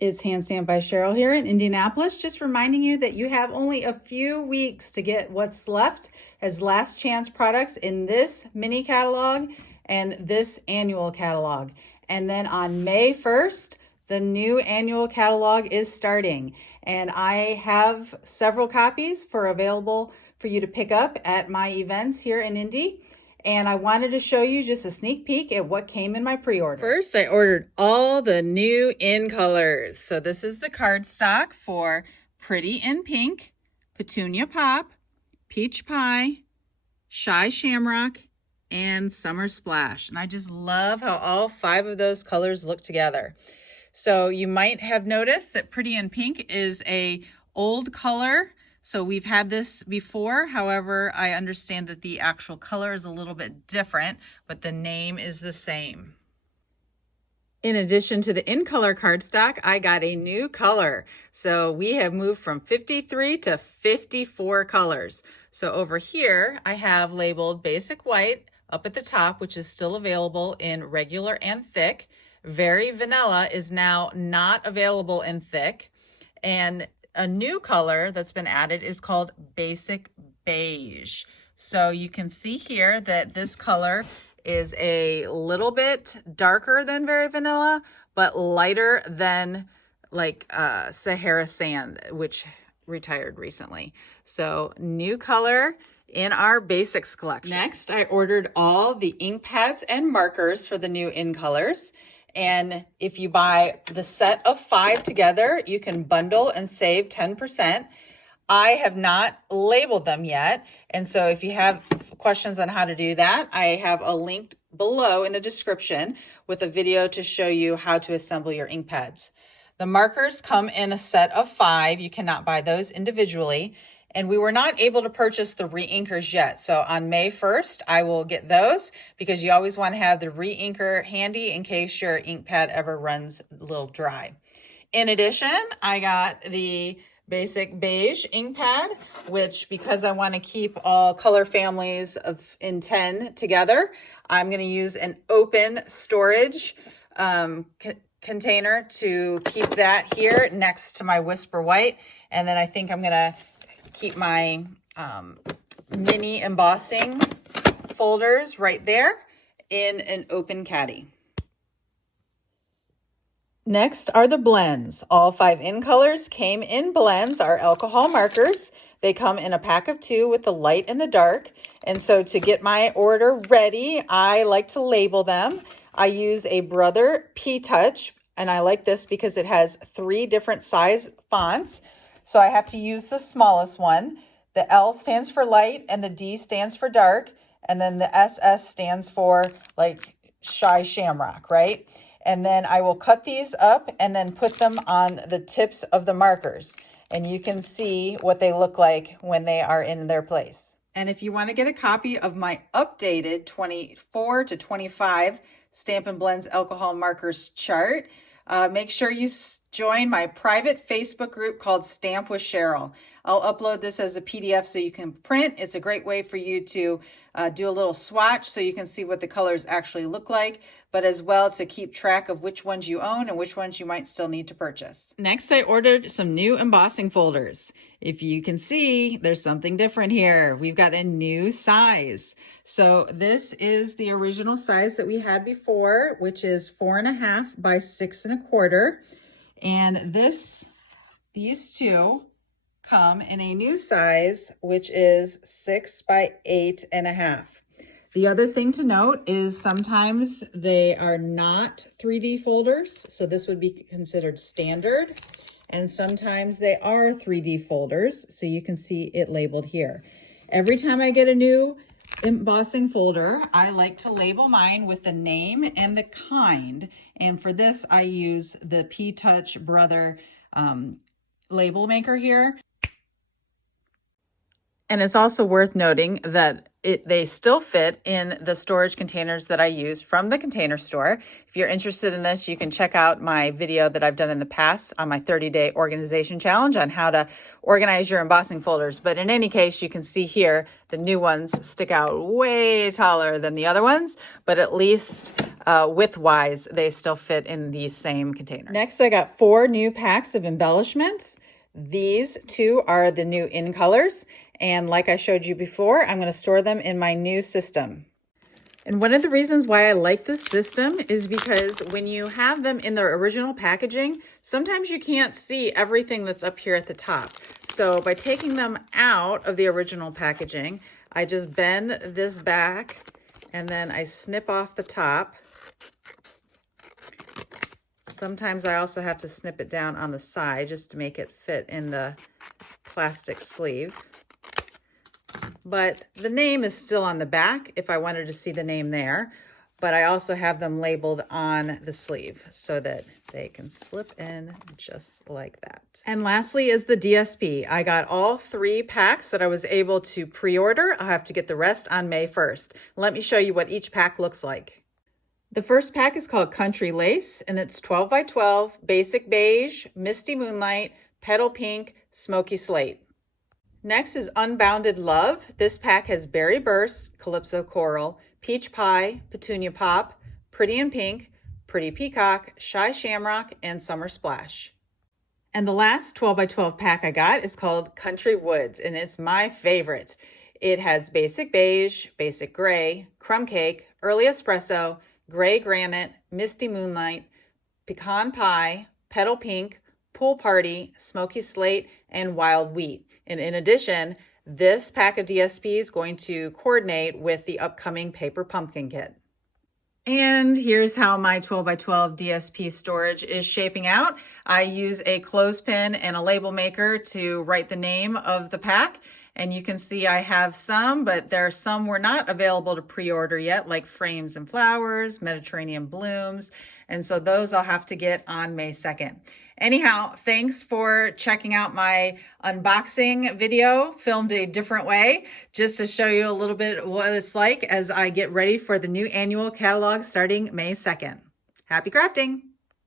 It's Hand Stamped by Cheryl here in Indianapolis. Just reminding you that you have only a few weeks to get what's left as last chance products in this mini catalog and this annual catalog. And then on May 1st, the new annual catalog is starting. And I have several copies available for you to pick up at my events here in Indy. And I wanted to show you just a sneak peek at what came in my pre-order. First, I ordered all the new in colors. So this is the cardstock for Pretty in Pink, Petunia Pop, Peach Pie, Shy Shamrock, and Summer Splash. And I just love how all 5 of those colors look together. So you might have noticed that Pretty in Pink is a old color. So we've had this before. However, I understand that the actual color is a little bit different, but the name is the same. In addition to the in color cardstock, I got a new color. So we have moved from 53 to 54 colors. So over here, I have labeled Basic White up at the top, which is still available in regular and thick. Very Vanilla is now not available in thick. And a new color that's been added is called Basic Beige. So you can see here that this color is a little bit darker than Very Vanilla, but lighter than like Sahara Sand, which retired recently. So new color in our basics collection. Next, I ordered all the ink pads and markers for the new in colors. And if you buy the set of 5 together, you can bundle and save 10%. I have not labeled them yet. And so if you have questions on how to do that, I have a link below in the description with a video to show you how to assemble your ink pads. The markers come in a set of 5. You cannot buy those individually. And we were not able to purchase the re-inkers yet. So on May 1st, I will get those because you always want to have the re-inker handy in case your ink pad ever runs a little dry. In addition, I got the Basic Beige ink pad, which because I want to keep all color families in 10 together, I'm going to use an open storage container to keep that here next to my Whisper White. And then I think I'm going to keep my mini embossing folders right there in an open caddy. Next are the blends. All 5 in colors came in blends, our alcohol markers. They come in a pack of 2 with the light and the dark. And so to get my order ready, I like to label them. I use a Brother P-Touch, and I like this because it has 3 different size fonts. So I have to use the smallest one. The L stands for light and the D stands for dark. And then the SS stands for like Shy Shamrock, right? And then I will cut these up and then put them on the tips of the markers. And you can see what they look like when they are in their place. And if you want to get a copy of my updated 24 to 25 Stampin' Blends alcohol markers chart, make sure you join my private Facebook group called Stamp with Cheryl. I'll upload this as a PDF so you can print. It's a great way for you to do a little swatch so you can see what the colors actually look like, but as well to keep track of which ones you own and which ones you might still need to purchase. Next, I ordered some new embossing folders. If you can see, there's something different here. We've got a new size. So this is the original size that we had before, which is 4.5 by 6 1/4. And these 2 come in a new size, which is 6 by 8 1/2. The other thing to note is sometimes they are not 3D folders. So this would be considered standard. And sometimes they are 3D folders. So you can see it labeled here. Every time I get a new embossing folder, I like to label mine with the name and the kind. And for this, I use the P-Touch Brother label maker here. And it's also worth noting that they still fit in the storage containers that I use from the Container Store. If you're interested in this, you can check out my video that I've done in the past on my 30-day organization challenge on how to organize your embossing folders. But in any case, you can see here, the new ones stick out way taller than the other ones, but at least width-wise, they still fit in these same containers. Next, I got 4 new packs of embellishments. These 2 are the new in colors. And like I showed you before, I'm going to store them in my new system. And one of the reasons why I like this system is because when you have them in their original packaging, sometimes you can't see everything that's up here at the top. So by taking them out of the original packaging, I just bend this back and then I snip off the top. Sometimes I also have to snip it down on the side just to make it fit in the plastic sleeve. But the name is still on the back if I wanted to see the name there. But I also have them labeled on the sleeve so that they can slip in just like that. And lastly is the DSP. I got all 3 packs that I was able to pre-order. I'll have to get the rest on May 1st. Let me show you what each pack looks like. The first pack is called Country Lace, and it's 12 by 12, basic beige, misty moonlight, petal pink, smoky slate. Next is Unbounded Love. This pack has Berry Burst, Calypso Coral, Peach Pie, Petunia Pop, Pretty in Pink, Pretty Peacock, Shy Shamrock, and Summer Splash. And the last 12 by 12 pack I got is called Country Woods, and it's my favorite. It has Basic Beige, Basic Gray, Crumb Cake, Early Espresso, Gray Granite, Misty Moonlight, Pecan Pie, Petal Pink, Pool Party, Smoky Slate, and Wild Wheat. And in addition, this pack of DSP is going to coordinate with the upcoming Paper Pumpkin Kit. And here's how my 12 by 12 DSP storage is shaping out. I use a clothespin and a label maker to write the name of the pack. And you can see I have some, but there are some were not available to pre-order yet, like Frames and Flowers, Mediterranean Blooms. And so those I'll have to get on May 2nd. Anyhow, thanks for checking out my unboxing video, filmed a different way, just to show you a little bit what it's like as I get ready for the new annual catalog starting May 2nd. Happy crafting!